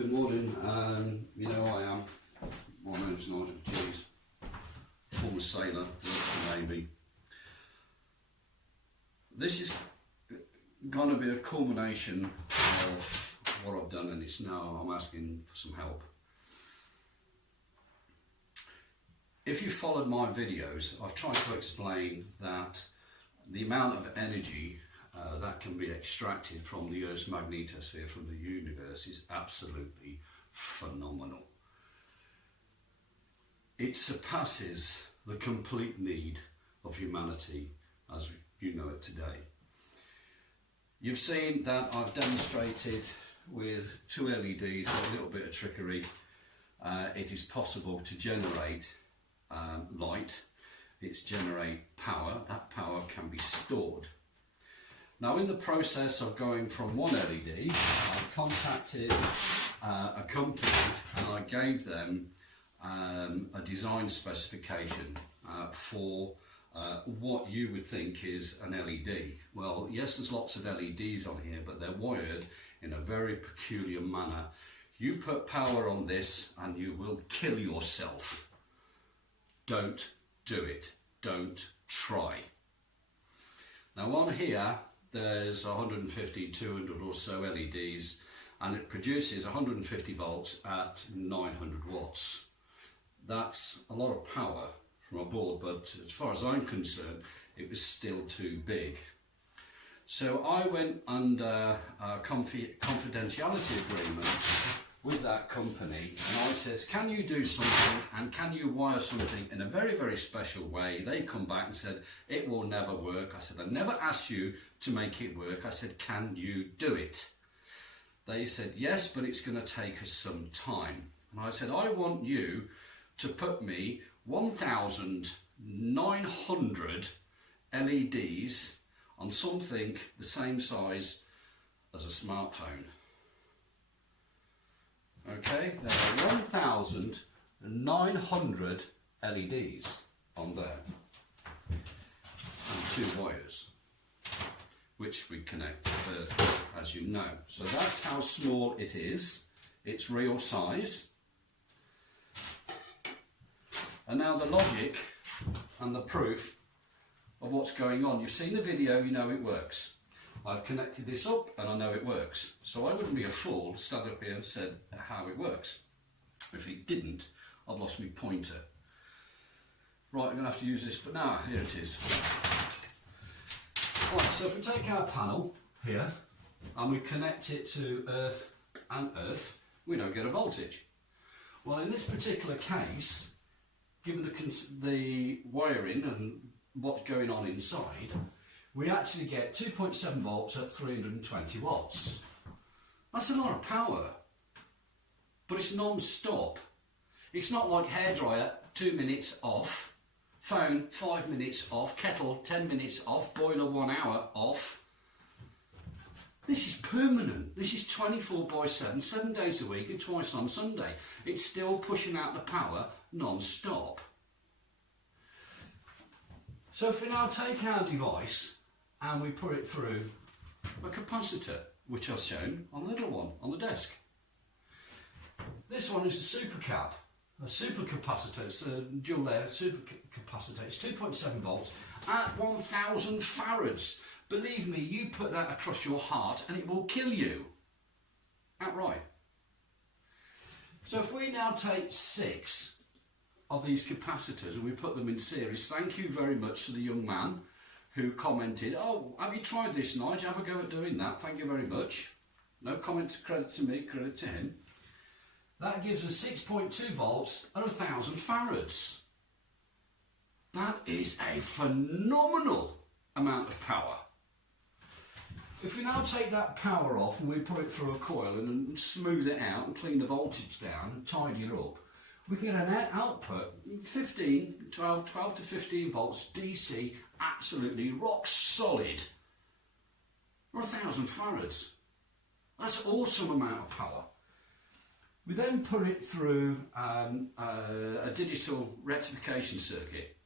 Good morning, you know who I am. My name's Nigel Cheese, former sailor, worked for the Navy. This is going to be a culmination of what I've done, and it's now I'm asking for some help. If you followed my videos, I've tried to explain that the amount of energy that can be extracted from the Earth's magnetosphere, from the universe, is absolutely phenomenal. It surpasses the complete need of humanity as you know it today. You've seen that I've demonstrated with two LEDs with a little bit of trickery. It is possible to generate light. It's generate power. That power can be stored. Now, in the process of going from one LED, I contacted a company and I gave them a design specification for what you would think is an LED. Well, yes, there's lots of LEDs on here, but they're wired in a very peculiar manner. You put power on this and you will kill yourself. Don't do it. Don't try. Now, on here, there's 150, 200 or so LEDs, and it produces 150 volts at 900 watts. That's a lot of power from a board, but as far as I'm concerned, it was still too big. So I went under a confidentiality agreement with that company, and I says, can you do something and can you wire something in a very, very special way? They come back and said, it will never work. I said, I never asked you to make it work. I said, can you do it? They said, yes, but it's going to take us some time. And I said, I want you to put me 1,900 LEDs on something the same size as a smartphone. Okay, there are 1,900 LEDs on there and two wires which we connect to Earth, as you know. So that's how small it is. It's real size. And now the logic and the proof of what's going on. You've seen the video, you know it works. I've connected this up and I know it works. So I wouldn't be a fool to stand up here and said how it works. If it didn't, I've lost my pointer. Right, I'm going to have to use this, but now here it is. Right, so if we take our panel here and we connect it to Earth and Earth, we don't get a voltage. Well, in this particular case, given the wiring and what's going on inside, we actually get 2.7 volts at 320 watts. That's a lot of power, but it's non-stop. It's not like hairdryer, 2 minutes off, phone 5 minutes off, kettle 10 minutes off, boiler 1 hour off. This is permanent. This is 24/7, 7 days a week and twice on Sunday. It's still pushing out the power non-stop. So if we now take our device and we put it through a capacitor, which I've shown on the little one on the desk. This one is a super cap, a super capacitor. It's a dual layer super capacitor. It's 2.7 volts at 1,000 farads. Believe me, you put that across your heart and it will kill you. Outright. So if we now take 6 of these capacitors and we put them in series, thank you very much to the young man who commented, oh, have you tried this, Nigel? Have a go at doing that. Thank you very much. No comment, credit to me, credit to him. That gives us 6.2 volts at 1,000 farads. That is a phenomenal amount of power. If we now take that power off and we put it through a coil and smooth it out and clean the voltage down and tidy it up, we get an output, 12 to 15 volts DC, absolutely rock solid, or 1,000 farads. That's an awesome amount of power. We then put it through a digital rectification circuit,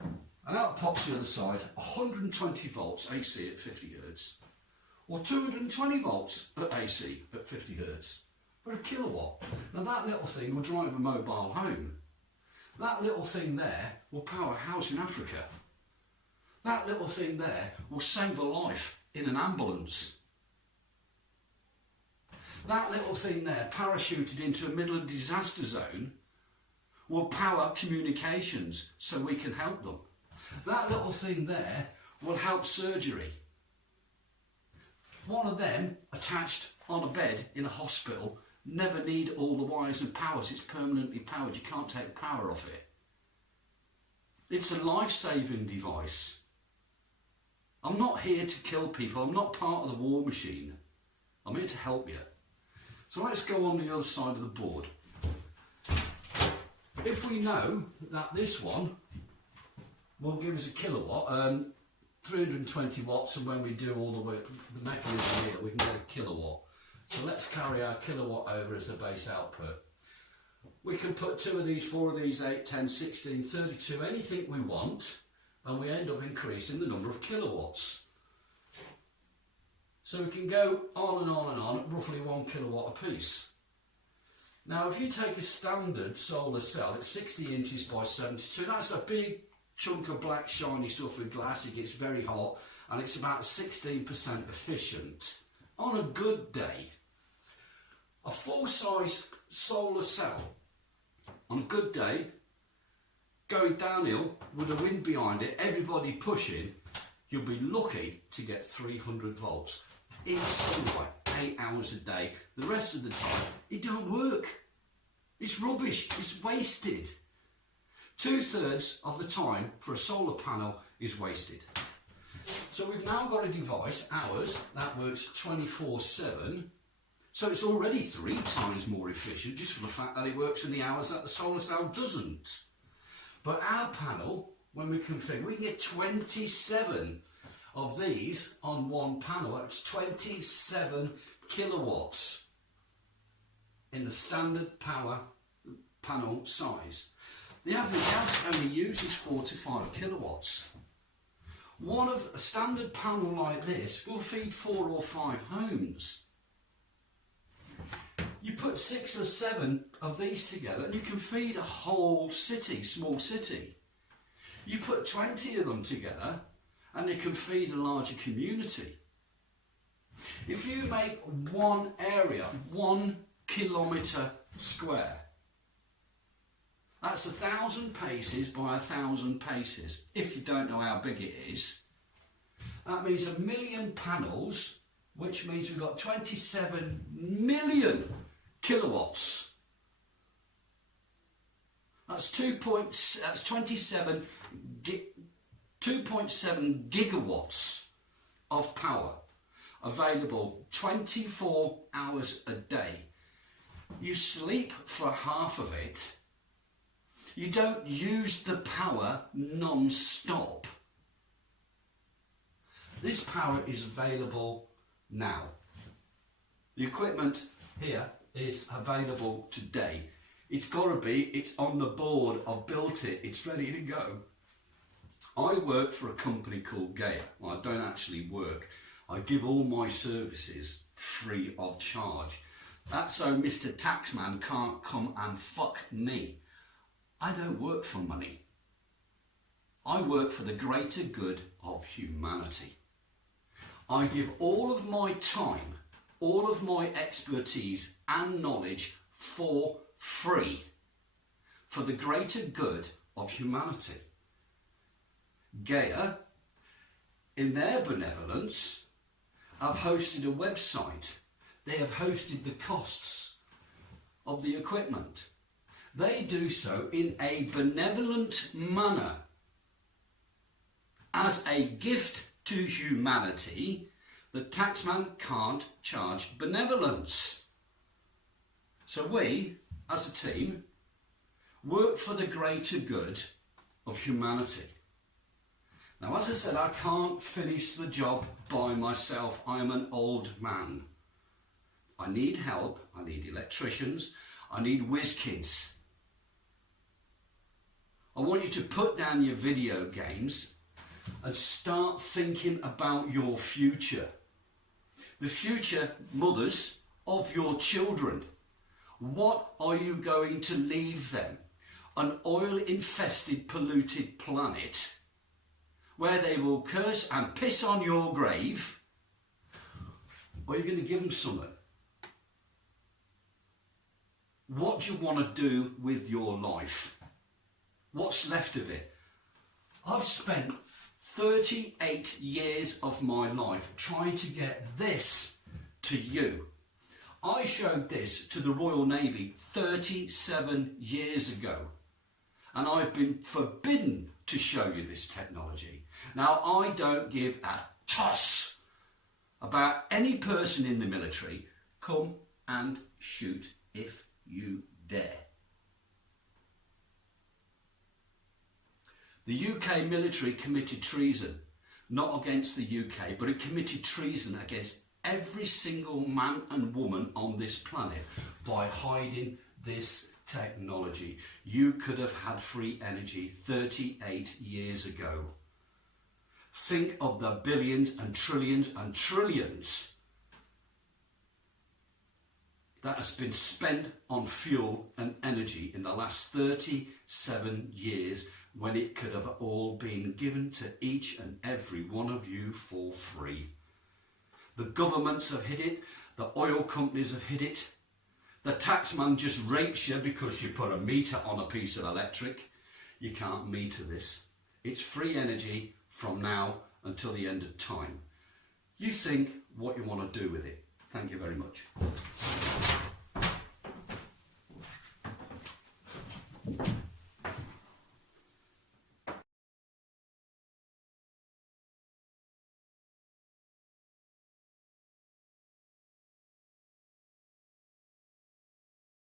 and out pops the other side, 120 volts AC at 50 Hz, or 220 volts at AC at 50 Hz. are a kilowatt. Now that little thing will drive a mobile home. That little thing there will power a house in Africa. That little thing there will save a life in an ambulance. That little thing there, parachuted into a middle of disaster zone, will power communications so we can help them. That little thing there will help surgery. One of them attached on a bed in a hospital never need all the wires and powers. It's permanently powered. You can't take power off it. It's a life-saving device. I'm not here to kill people. I'm not part of the war machine. I'm here to help you. So let's go on the other side of the board. If we know that this one will give us a kilowatt, 320 watts, and when we do all the way, the mechanism here, we can get a kilowatt. So let's carry our kilowatt over as a base output. We can put 2 of these, 4 of these, 8, 10, 16, 32, anything we want, and we end up increasing the number of kilowatts. So we can go on and on and on at roughly 1 kilowatt a piece. Now if you take a standard solar cell, it's 60 inches by 72, that's a big chunk of black shiny stuff with glass. It gets very hot and it's about 16% efficient. On a good day, a full-size solar cell, on a good day, going downhill with a wind behind it, everybody pushing, you'll be lucky to get 300 volts in sunlight, 8 hours a day. The rest of the time, it don't work. It's rubbish, it's wasted. 2/3 of the time for a solar panel is wasted. So we've now got a device, ours, that works 24/7. So it's already 3 times more efficient just for the fact that it works in the hours that the solar cell doesn't. But our panel, when we configure, we can get 27 of these on one panel. That's 27 kilowatts in the standard power panel size. The average house only uses 4 to 5 kilowatts. A standard panel like this will feed 4 or 5 homes. You put 6 or 7 of these together and you can feed a whole city, small city. You put 20 of them together and they can feed a larger community. If you make one area 1 kilometre square, that's 1,000 paces by 1,000 paces. If you don't know how big it is, that means 1 million panels, which means we've got 27 million kilowatts. That's 2.7 gigawatts of power available 24 hours a day. You sleep for half of it. You don't use the power non-stop. This power is available now. The equipment here is available today. It's got to be, it's on the board, I've built it, it's ready to go. I work for a company called Gaia. Well, I don't actually work. I give all my services free of charge. That's so Mr. Taxman can't come and fuck me. I don't work for money. I work for the greater good of humanity. I give all of my time, all of my expertise and knowledge for free for the greater good of humanity. Gaia, in their benevolence, have hosted a website. They have hosted the costs of the equipment. They do so in a benevolent manner as a gift to humanity. The taxman can't charge benevolence. So we, as a team, work for the greater good of humanity. Now, as I said, I can't finish the job by myself. I am an old man. I need help. I need electricians. I need whiz kids. I want you to put down your video games and start thinking about your future. The future mothers of your children. What are you going to leave them? An oil-infested, polluted planet where they will curse and piss on your grave? Or are you going to give them something? What do you want to do with your life? What's left of it? I've spent 38 years of my life trying to get this to you. I showed this to the Royal Navy 37 years ago, and I've been forbidden to show you this technology. Now, I don't give a toss about any person in the military. Come and shoot if you dare. The UK military committed treason, not against the UK, but it committed treason against every single man and woman on this planet by hiding this technology. You could have had free energy 38 years ago. Think of the billions and trillions that has been spent on fuel and energy in the last 37 years, when it could have all been given to each and every one of you for free. The governments have hid it, the oil companies have hid it, the taxman just rapes you because you put a meter on a piece of electric. You can't meter this. It's free energy from now until the end of time. You think what you want to do with it. Thank you very much.